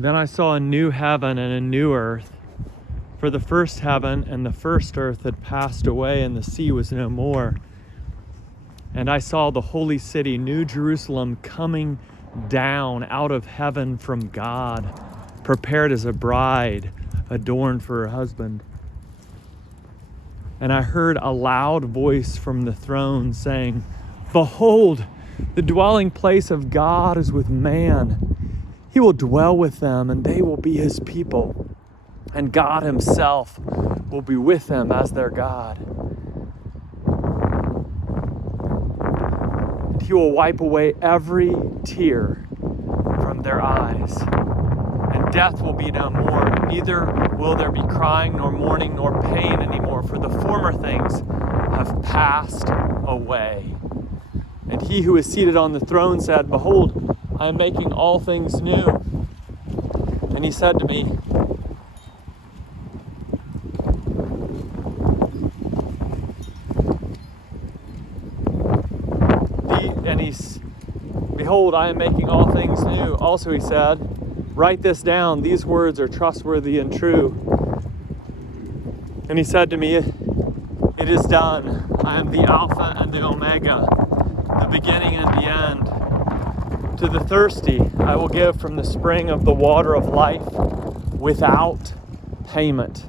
Then I saw a new heaven and a new earth, for the first heaven and the first earth had passed away, and the sea was no more. And I saw the holy city, New Jerusalem, coming down out of heaven from God, prepared as a bride, adorned for her husband. And I heard a loud voice from the throne saying, "Behold, the dwelling place of God is with man. He will dwell with them, and they will be his people. And God himself will be with them as their God. And he will wipe away every tear from their eyes. And death will be no more. Neither will there be crying, nor mourning, nor pain anymore, for the former things have passed away." And he who is seated on the throne said, "Behold, I am making all things new." And he said to me, "Behold, I am making all things new." Also he said, "Write this down. These words are trustworthy and true." And he said to me, "It is done. I am the Alpha and the Omega, the beginning and the end. To the thirsty, I will give from the spring of the water of life without payment.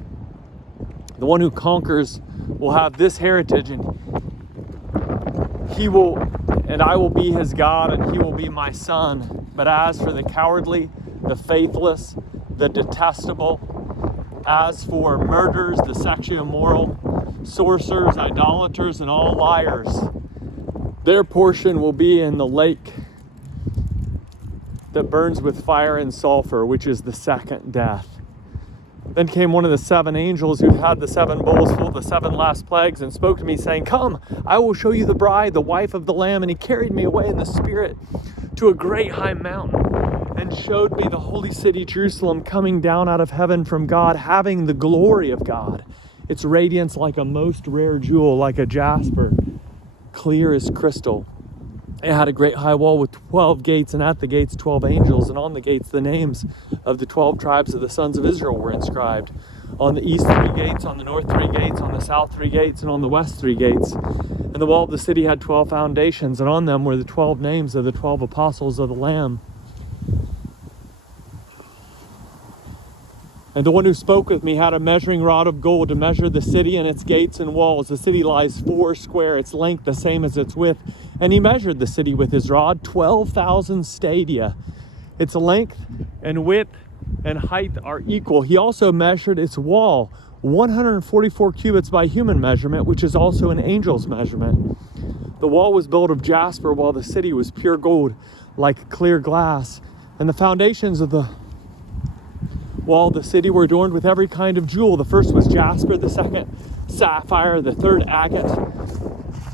The one who conquers will have this heritage, and I will be his God, and he will be my son. But as for the cowardly, the faithless, the detestable, as for murderers, the sexually immoral, sorcerers, idolaters, and all liars, their portion will be in the lake that burns with fire and sulfur, which is the second death." Then came one of the seven angels who had the seven bowls full of the seven last plagues, and spoke to me, saying, "Come, I will show you the bride, the wife of the Lamb." And he carried me away in the Spirit to a great high mountain, and showed me the holy city Jerusalem coming down out of heaven from God, having the glory of God. Its radiance like a most rare jewel, like a jasper, clear as crystal. It had a great high wall with 12 gates, and at the gates 12 angels, and on the gates the names of the 12 tribes of the sons of Israel were inscribed. On the east 3 gates, on the north 3 gates, on the south 3 gates, and on the west 3 gates. And the wall of the city had 12 foundations, and on them were the 12 names of the 12 apostles of the Lamb. And the one who spoke with me had a measuring rod of gold to measure the city and its gates and walls. The city lies 4 square, its length the same as its width. And he measured the city with his rod, 12,000 stadia. Its length and width and height are equal. He also measured its wall, 144 cubits by human measurement, which is also an angel's measurement. The wall was built of jasper, while the city was pure gold, like clear glass. And the foundations of the wall of the city were adorned with every kind of jewel. The first was jasper, the second sapphire, the third agate,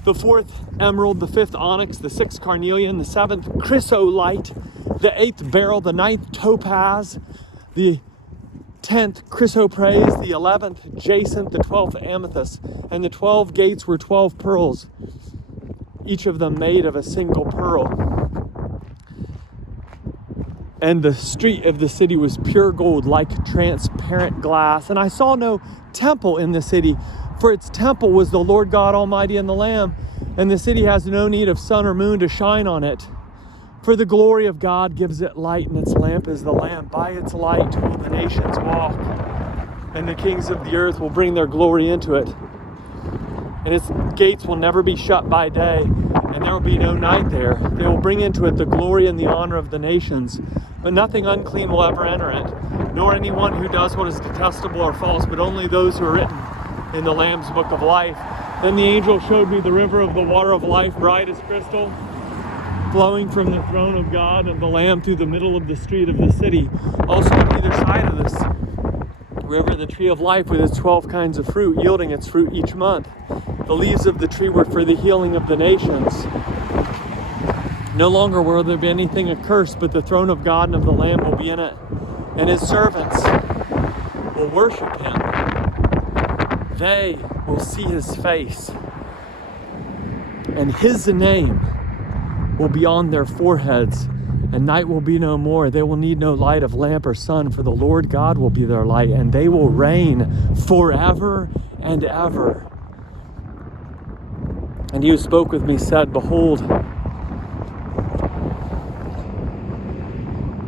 the fourth emerald, the fifth onyx, the sixth carnelian, the seventh chrysolite, the eighth beryl, the ninth topaz, the 10th chrysoprase, the 11th jacinth, the 12th amethyst. And the 12 gates were 12 pearls, each of them made of a single pearl. And the street of the city was pure gold, like transparent glass. And I saw no temple in the city, for its temple was the Lord God Almighty and the Lamb. And the city has no need of sun or moon to shine on it, for the glory of God gives it light, and its lamp is the Lamb. By its light will the nations walk, and the kings of the earth will bring their glory into it. And its gates will never be shut by day, and there will be no night there. They will bring into it the glory and the honor of the nations. But nothing unclean will ever enter it, nor anyone who does what is detestable or false, but only those who are written in the Lamb's book of life. Then the angel showed me the river of the water of life, bright as crystal, flowing from the throne of God and the Lamb through the middle of the street of the city. Also on either side of this river, the tree of life with its 12 kinds of fruit, yielding its fruit each month. The leaves of the tree were for the healing of the nations. No longer will there be anything accursed, but the throne of God and of the Lamb will be in it, and his servants will worship him. They will see his face, and his name will be on their foreheads, and night will be no more. They will need no light of lamp or sun, for the Lord God will be their light, and they will reign forever and ever. And he who spoke with me said, Behold,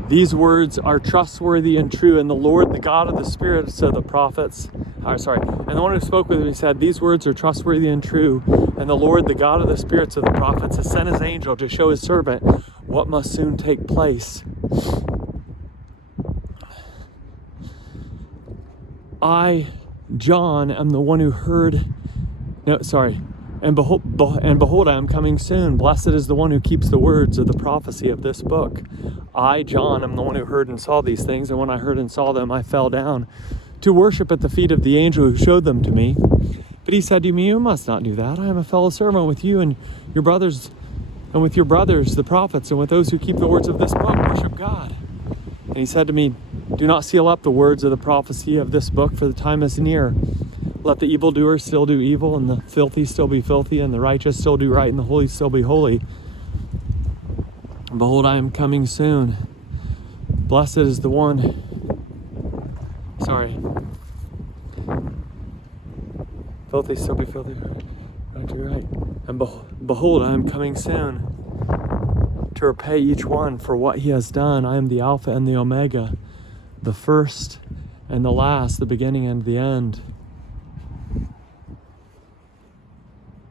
these words are trustworthy and true, and the Lord, the God of the spirits of the prophets, and the one who spoke with me said, These words are trustworthy and true, and the Lord, the God of the spirits of the prophets, has sent his angel to show his servant what must soon take place. I, John, am the one who heard, and behold, I am coming soon. Blessed is the one who keeps the words of the prophecy of this book. I, John, am the one who heard and saw these things, and when I heard and saw them, I fell down to worship at the feet of the angel who showed them to me. But he said to me, You must not do that. I am a fellow servant with you and your brothers, and with your brothers, the prophets, and with those who keep the words of this book. Worship God. And he said to me, Do not seal up the words of the prophecy of this book, for the time is near. Let the evildoer still do evil, and the filthy still be filthy, and the righteous still do right, and the holy still be holy. And behold, I am coming soon. Blessed is the one. Filthy still be filthy, right do right. And behold, I am coming soon to repay each one for what he has done. I am the Alpha and the Omega, the first and the last, the beginning and the end.